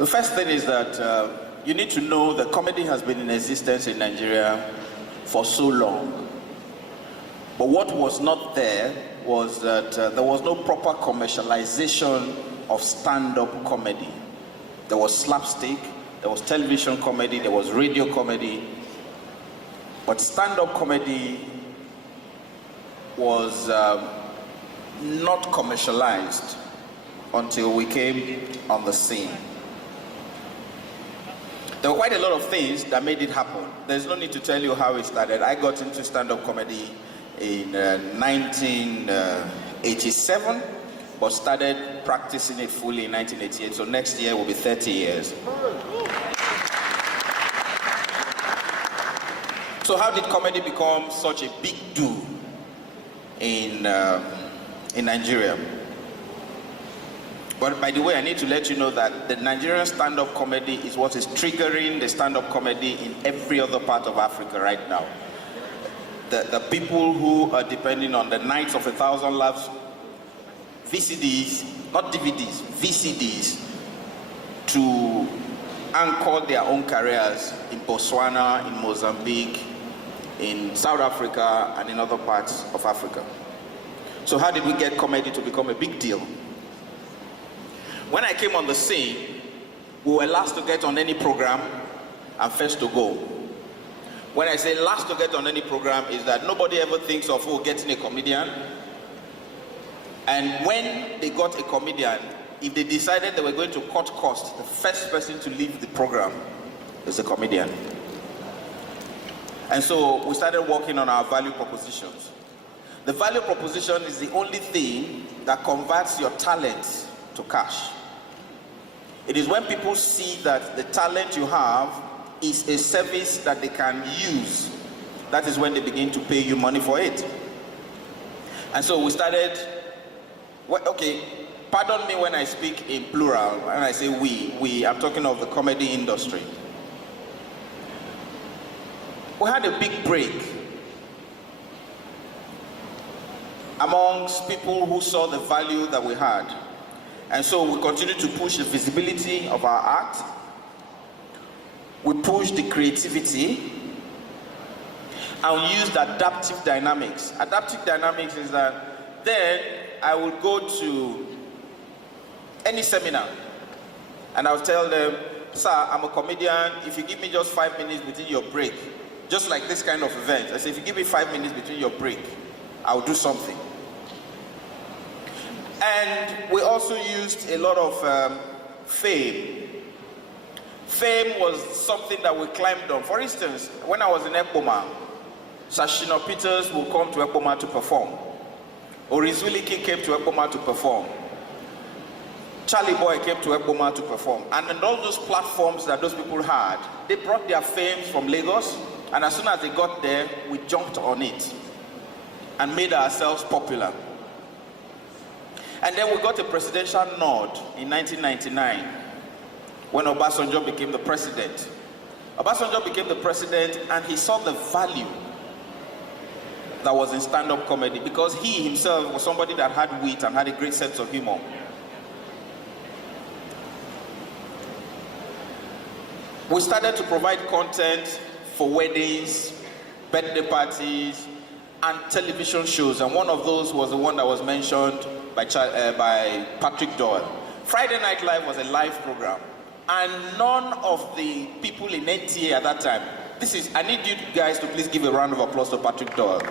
The first thing is that you need to know that comedy has been in existence in Nigeria for so long. But what was not there was that there was no proper commercialization of stand-up comedy. There was slapstick, there was television comedy, there was radio comedy. But stand-up comedy was not commercialized until we came on the scene. There were quite a lot of things that made it happen. There's no need to tell you how it started. I got into stand-up comedy in 1987, but started practicing it fully in 1988. So next year will be 30 years. So how did comedy become such a big do in Nigeria? But by the way, I need to let you know that the Nigerian stand-up comedy is what is triggering the stand-up comedy in every other part of Africa right now. The people who are depending on the Nights of 1,000 Laughs, VCDs, not DVDs, VCDs, to anchor their own careers in Botswana, in Mozambique, in South Africa, and in other parts of Africa. So how did we get comedy to become a big deal? When I came on the scene, we were last to get on any program and first to go. When I say last to get on any program, is that nobody ever thinks of getting a comedian. And when they got a comedian, if they decided they were going to cut costs, the first person to leave the program is a comedian. And so we started working on our value propositions. The value proposition is the only thing that converts your talent to cash. It is when people see that the talent you have is a service that they can use, that is when they begin to pay you money for it. And so we started, okay, pardon me when I speak in plural, when I say we, I'm talking of the comedy industry. We had a big break amongst people who saw the value that we had. And so we continue to push the visibility of our art. We push the creativity, and we used adaptive dynamics. Adaptive dynamics is that then I would go to any seminar and I would tell them, sir, I'm a comedian. If you give me just 5 minutes between your break, just like this kind of event, I say, if you give me 5 minutes between your break, I'll do something. And we also used a lot of fame. Fame was something that we climbed on. For instance, when I was in Ekpoma, Sashino Peters would come to Ekpoma to perform. Orizuliki came to Ekpoma to perform. Charlie Boy came to Ekpoma to perform. And in all those platforms that those people had, they brought their fame from Lagos, and as soon as they got there, we jumped on it and made ourselves popular. And then we got a presidential nod in 1999 when Obasanjo became the president. Obasanjo became the president and he saw the value that was in stand-up comedy because he himself was somebody that had wit and had a great sense of humor. We started to provide content for weddings, birthday parties, and television shows, and one of those was the one that was mentioned by Patrick Doyle. Friday Night Live was a live program, and none of the people in NTA at that time, I need you guys to please give a round of applause to Patrick Doyle.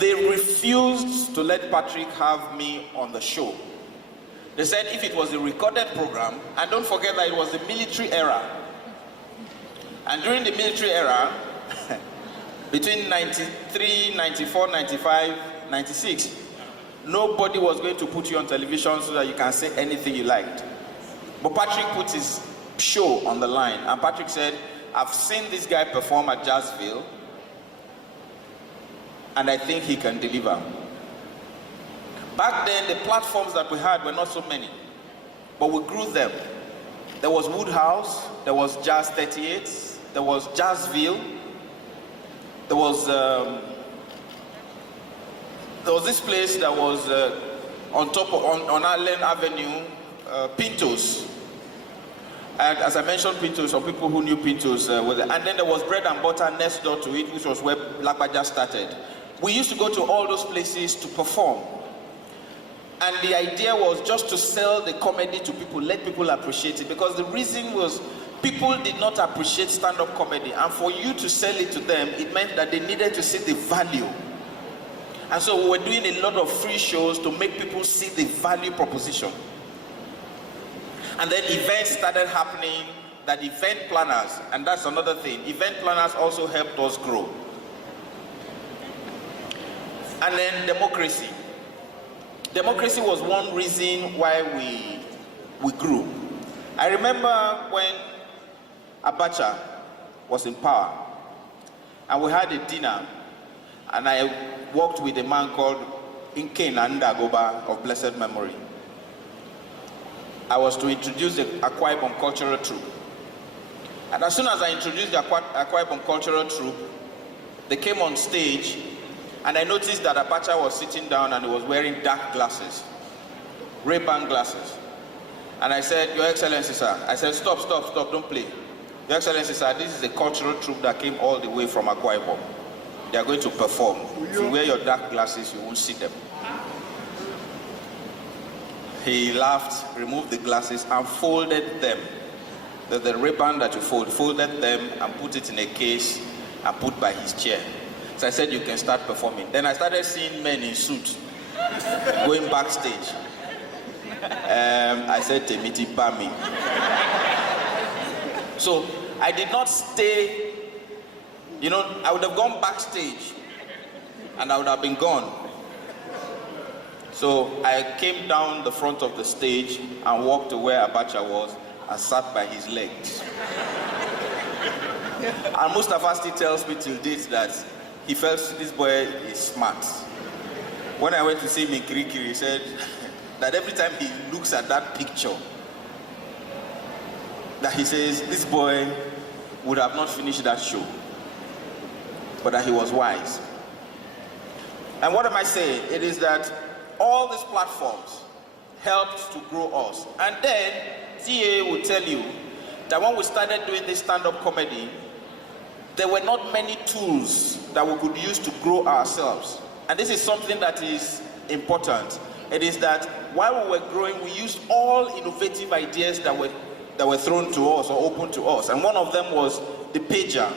They refused to let Patrick have me on the show. They said if it was a recorded program, and don't forget that it was the military era, and during the military era, between 93, 94, 95, 96, nobody was going to put you on television so that you can say anything you liked. But Patrick put his show on the line, and Patrick said, I've seen this guy perform at Jazzville, and I think he can deliver. Back then, the platforms that we had were not so many, but we grew them. There was Woodhouse, there was Jazz 38, there was Jazzville, there was this place that was on top of, on Allen Avenue, Pintos. And as I mentioned, Pintos, some people who knew Pintos were there. And then there was bread and butter next door to it, which was where Lagbaja started. We used to go to all those places to perform. And the idea was just to sell the comedy to people, let people appreciate it. Because the reason was people did not appreciate stand-up comedy. And for you to sell it to them, it meant that they needed to see the value. And so we were doing a lot of free shows to make people see the value proposition. And then events started happening, that event planners, and that's another thing, event planners also helped us grow. And then democracy. Democracy was one reason why we grew. I remember when Abacha was in power, and we had a dinner, and I worked with a man called Inke Nandagoba of blessed memory. I was to introduce the Akwa Ibom cultural troupe. And as soon as I introduced the Akwa Ibom cultural troupe, they came on stage, and I noticed that Abacha was sitting down and he was wearing dark glasses, Ray-Ban glasses. And I said, Your Excellency, sir. I said, stop, don't play. Your Excellency, sir, this is a cultural troupe that came all the way from Akwa Ibom. They are going to perform. If you wear your dark glasses, you won't see them. He laughed, removed the glasses, and folded them. The Ray-Ban that you folded them and put it in a case and put by his chair. So I said, you can start performing. Then I started seeing men in suits going backstage. I said, Temiti Bami. So I did not stay, you know, I would have gone backstage and I would have been gone. So I came down the front of the stage and walked to where Abacha was and sat by his legs. And Mustafa still tells me till date that he felt this boy is smart. When I went to see him in Kirikiri, he said that every time he looks at that picture, that he says, this boy would have not finished that show, but that he was wise. And what am I saying? It is that all these platforms helped to grow us. And then, TA will tell you that when we started doing this stand-up comedy, there were not many tools that we could use to grow ourselves. And this is something that is important. It is that while we were growing, we used all innovative ideas that were thrown to us or open to us. And one of them was the pager.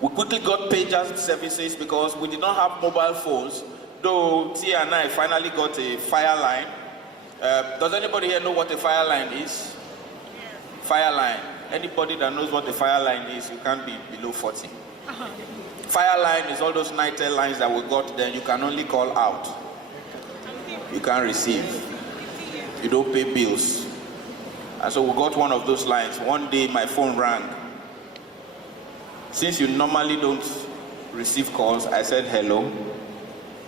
We quickly got pager services because we did not have mobile phones, though Tia and I finally got a fire line. Does anybody here know what a fire line is? Fire line. Anybody that knows what the fire line is, you can't be below 40. Fire line is all those NITEL lines that we got, then you can only call out. You can't receive. You don't pay bills. And so we got one of those lines. One day my phone rang. Since you normally don't receive calls, I said hello.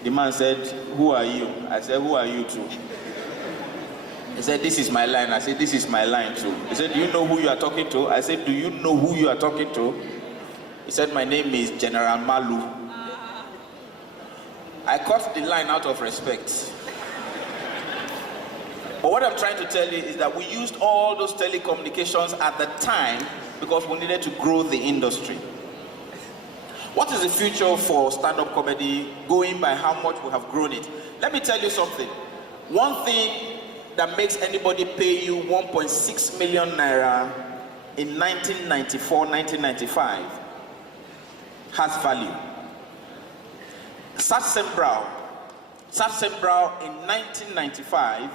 The man said, who are you? I said, who are you too? He said, this is my line. I said, this is my line too. He said, do you know who you are talking to? I said, do you know who you are talking to? He said, my name is General Malu. I cut the line out of respect. But what I'm trying to tell you is that we used all those telecommunications at the time because we needed to grow the industry. What is the future for stand-up comedy going by how much we have grown it? Let me tell you something. One thing that makes anybody pay you 1.6 million naira in 1994, 1995 has value. Satsembrow in 1995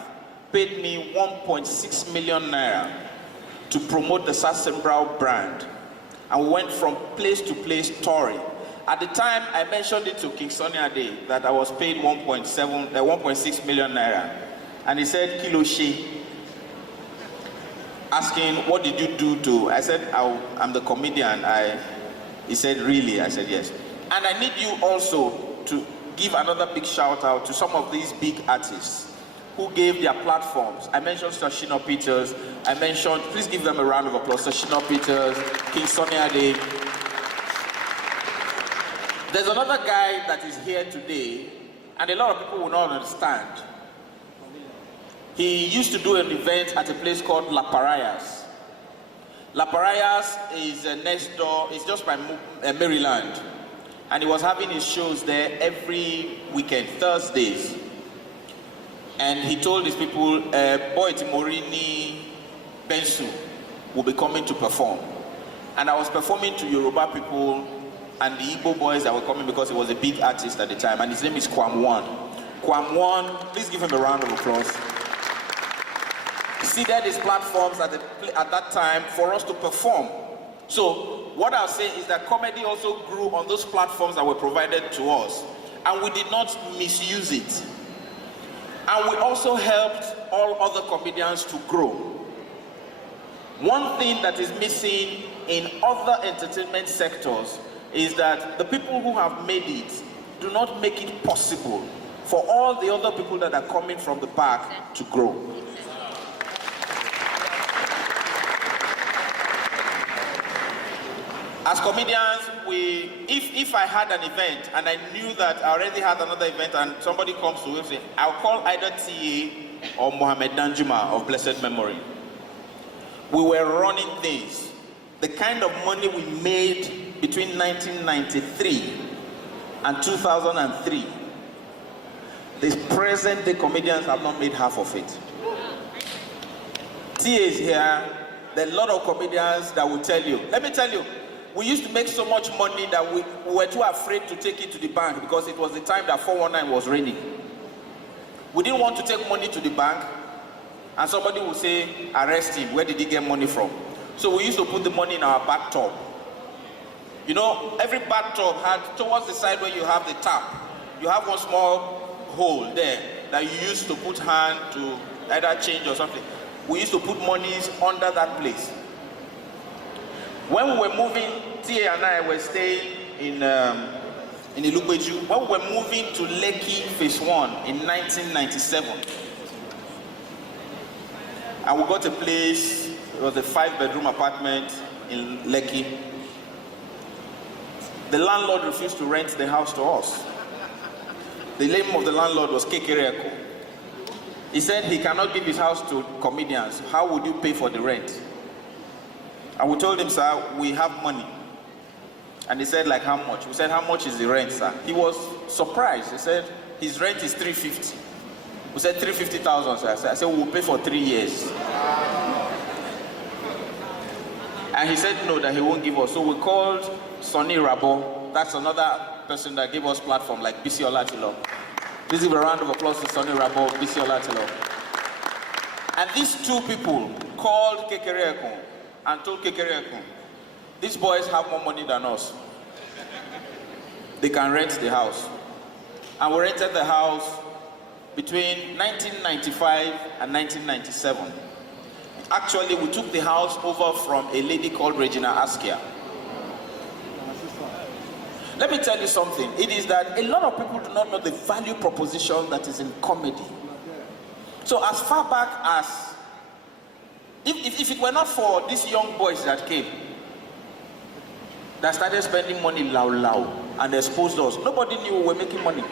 paid me 1.6 million naira to promote the Satsembrow brand. And we went from place to place touring. At the time, I mentioned it to King Sunny Ade that I was paid 1.6 million naira. And he said, Kiloshi, asking, what did you do to, I said, I'm the comedian. He said, really? I said, yes. And I need you also to give another big shout out to some of these big artists who gave their platforms. I mentioned Sir Shina Peters. I mentioned, please give them a round of applause, Sir Shina Peters, King Sunny Ade. There's another guy that is here today, and a lot of people will not understand. He used to do an event at a place called La Parayas. La Parayas is next door, it's just by Maryland. And he was having his shows there every weekend, Thursdays. And he told his people, Boy Timorini Bensu will be coming to perform. And I was performing to Yoruba people and the Igbo boys that were coming because he was a big artist at the time. And his name is Kwam1. Kwam1, please give him a round of applause. Seeded his platforms at that time for us to perform. So what I'll say is that comedy also grew on those platforms that were provided to us. And we did not misuse it. And we also helped all other comedians to grow. One thing that is missing in other entertainment sectors is that the people who have made it do not make it possible for all the other people that are coming from the back to grow. As comedians, if I had an event and I knew that I already had another event and somebody comes to me, I'll call either TA or Mohammed Danjuma of blessed memory. We were running things. The kind of money we made between 1993 and 2003, the present day comedians have not made half of it. TA is here. There are a lot of comedians that will tell you. Let me tell you, we used to make so much money that we were too afraid to take it to the bank because it was the time that 419 was raining. We didn't want to take money to the bank and somebody would say, arrest him, where did he get money from? So we used to put the money in our bathtub. You know, every bathtub had, towards the side where you have the tap, you have one small hole there that you used to put hand to either change or something. We used to put monies under that place. When we were moving, Tia and I were staying in Ilugbeju. When we were moving to Lekki Phase 1 in 1997, and we got a place, it was a 5-bedroom apartment in Lekki. The landlord refused to rent the house to us. The name of the landlord was Kekereko. He said he cannot give his house to comedians. How would you pay for the rent? And we told him, sir, we have money. And he said, like how much? We said, how much is the rent, sir? He was surprised. He said, his rent is 350. We said, 350,000, sir. I said, we'll pay for 3 years. And he said, no, that he won't give us. So we called Sonny Rabo. That's another person that gave us platform, like Bisi Olatilo. Please give a round of applause to Sonny Rabo, Bisi Olatilo. And these two people called Kekereko and told Kekereko, these boys have more money than us. They can rent the house. And we rented the house between 1995 and 1997. Actually, we took the house over from a lady called Regina Askia. Let me tell you something. It is that a lot of people do not know the value proposition that is in comedy. So as far back as, if it were not for these young boys that came, that started spending money loud and exposed us, nobody knew we were making money.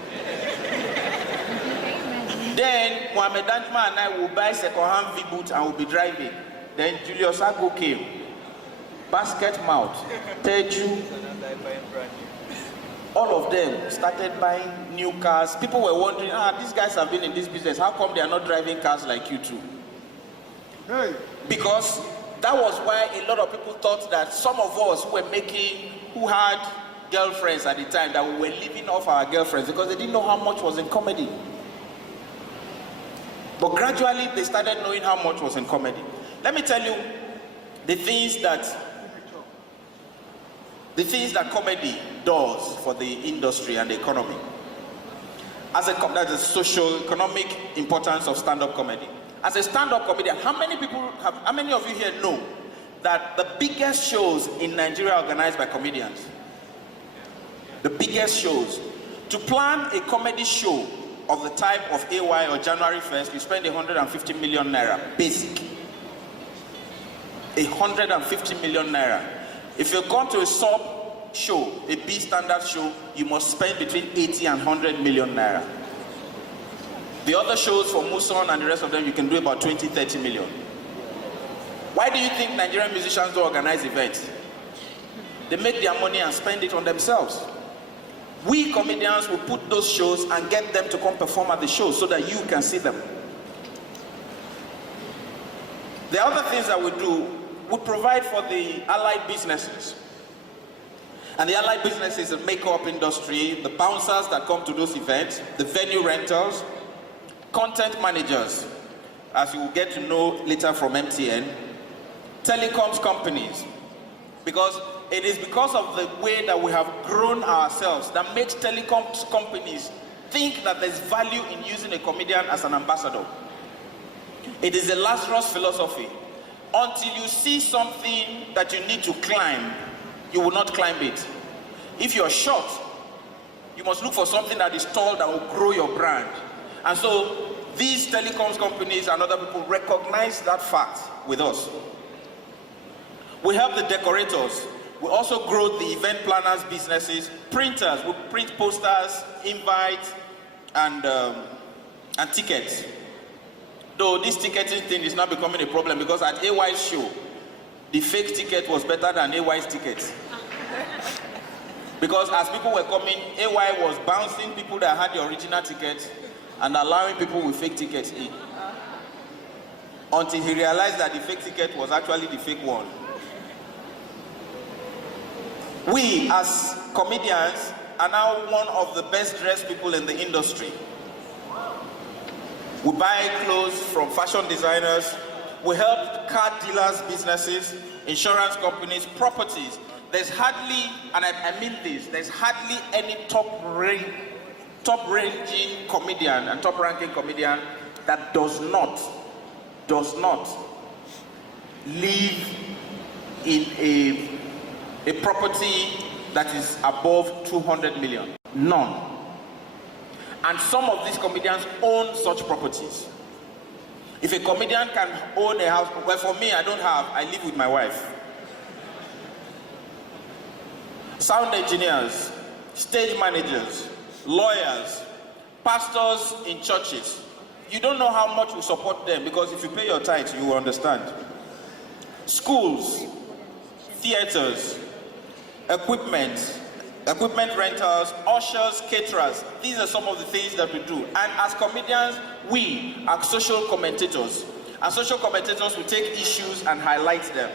Then Mohammed Danjuma and I will buy second-hand V-boots and we'll be driving. Then Julius Ago came, Basket Mouth, Teju. All of them started buying new cars. People were wondering, these guys have been in this business. How come they are not driving cars like you too? Hey. Because that was why a lot of people thought that some of us who had girlfriends at the time, that we were living off our girlfriends because they didn't know how much was in comedy. But gradually they started knowing how much was in comedy. Let me tell you the things that comedy does for the industry and the economy. That's the socio-economic importance of stand-up comedy. As a stand-up comedian, how many of you here know that the biggest shows in Nigeria are organized by comedians? The biggest shows. To plan a comedy show of the type of AY or January 1st, you spend 150 million naira, basic. 150 million naira. If you've gone to a sub show, a B standard show, you must spend between 80 and 100 million naira. The other shows for Muson and the rest of them, you can do about 20, 30 million. Why do you think Nigerian musicians don't organize events? They make their money and spend it on themselves. We comedians will put those shows and get them to come perform at the show so that you can see them. The other things that we do, we provide for the allied businesses. And the allied businesses, the makeup industry, the bouncers that come to those events, the venue rentals, content managers, as you will get to know later from MTN, telecoms companies, because it is because of the way that we have grown ourselves that makes telecoms companies think that there's value in using a comedian as an ambassador. It is a Lazarus philosophy. Until you see something that you need to climb, you will not climb it. If you're short, you must look for something that is tall that will grow your brand. And so these telecoms companies and other people recognize that fact with us. We help the decorators. We also grow the event planners' businesses, printers. We print posters, invites, and tickets. Though this ticketing thing is now becoming a problem because at AY's show, the fake ticket was better than AY's ticket. Because as people were coming, AY was bouncing people that had the original tickets and allowing people with fake tickets in. Until he realized that the fake ticket was actually the fake one. We, as comedians, are now one of the best dressed people in the industry. We buy clothes from fashion designers. We help car dealers, businesses, insurance companies, properties. There's hardly, and I mean this, there's hardly any top-ranging comedian and top-ranking comedian that does not live in a property that is above 200 million. None. And some of these comedians own such properties. If a comedian can own a house, well, for me, I don't have, I live with my wife. Sound engineers, stage managers, lawyers, pastors in churches. You don't know how much we support them because if you pay your tithes, you will understand. Schools, theaters, equipment rentals, ushers, caterers. These are some of the things that we do. And as comedians, we are social commentators. And social commentators will take issues and highlight them.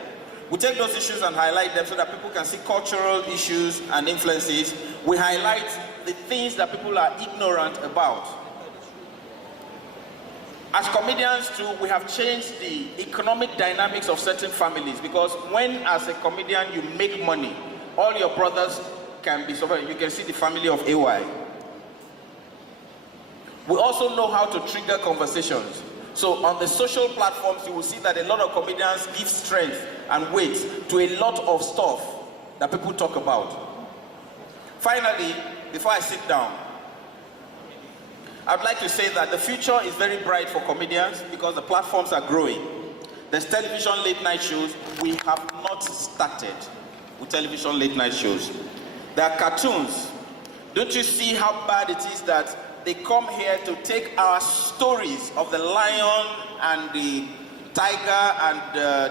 We take those issues and highlight them so that people can see cultural issues and influences. We highlight the things that people are ignorant about. As comedians too, we have changed the economic dynamics of certain families because when as a comedian you make money, all your brothers can be survived. You can see the family of AY. We also know how to trigger conversations. So on the social platforms, you will see that a lot of comedians give strength and weight to a lot of stuff that people talk about. Finally, before I sit down, I'd like to say that the future is very bright for comedians because the platforms are growing. There's television late night shows. We have not started with television late night shows. There are cartoons. Don't you see how bad it is that they come here to take our stories of the lion and the tiger and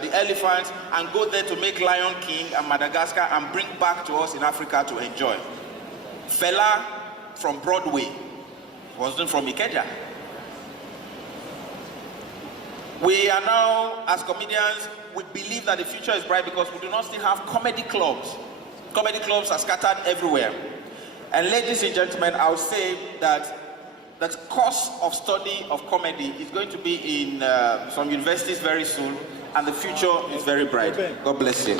the elephant and go there to make Lion King and Madagascar and bring back to us in Africa to enjoy. Fela from Broadway wasn't from Ikeja. We are now, as comedians, we believe that the future is bright because we do not still have comedy clubs. Comedy clubs are scattered everywhere. And ladies and gentlemen, I would say that the course of study of comedy is going to be in some universities very soon, and the future is very bright. God bless you.